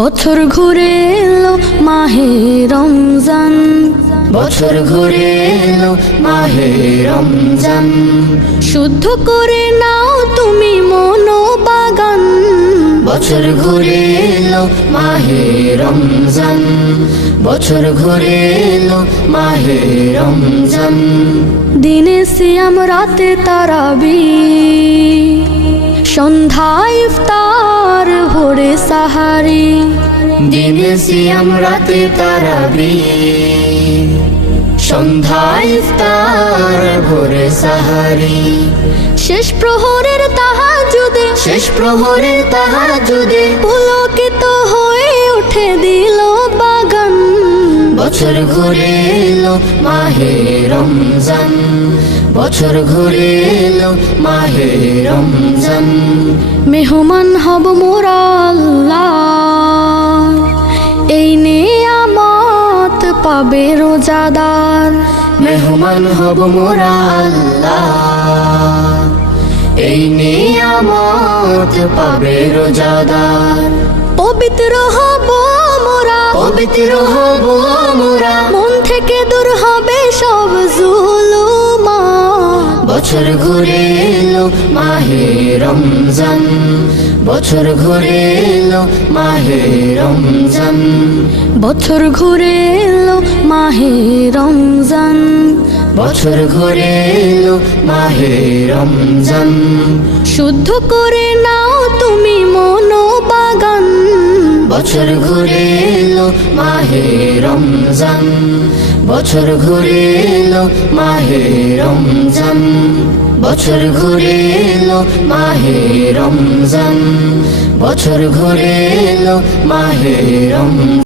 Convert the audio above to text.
বছর ঘুরে এলো মাহে রমজান, বছর ঘুরে এলো মাহে রমজান। শুদ্ধ করে নাও তুমি মনোবাগান। বছর ঘুরে এলো মাহে রমজান, বছর ঘুরে এলো মাহে রমজান। দিনে সিয়াম রাতে তারাবি, সন্ধ্যায় ইফতার ভোরে সাহারি। দিনে সিয়াম রাতে তারাবি, সন্ধ্যায় ইফতার ভোরে সাহারি। শেষ প্রহরের তাহাজ্জুদে, শেষ প্রহরের তাহাজ্জুদে পুলকিত হয়ে উঠে দিল বাগান। বছর ঘুরে এলো মাহে রমজান, বছর ঘুরে এলো মাহে রমজান। মেহমান হব মোরা আল্লাহ, এই নেয়ামত পাবে রোজাদার। মেহমান হব মোরা আল্লাহ, এই নিয়ামত পাবে রোজাদার। পবিত্র হব মোরা, পবিত্র হব মোরা, মন থেকে দূর হবে সব জুলুমা। বছর ঘুরে এলো মাহে রমজান, বছর ঘুরে এলো মাহে রমজান। বছর ঘুরে এলো মাহে রমজান, বছর ঘুরে এলো মাহে রমজান। শুদ্ধ করে নাও তুমি মনোবাগান। বছর ঘুরে এলো মাহে রমজান, বছর ঘুরে এলো মাহে রমজান। বছর ঘুরে এলো মাহে রমজান, বছর ঘুরে এলো মাহে রমজান।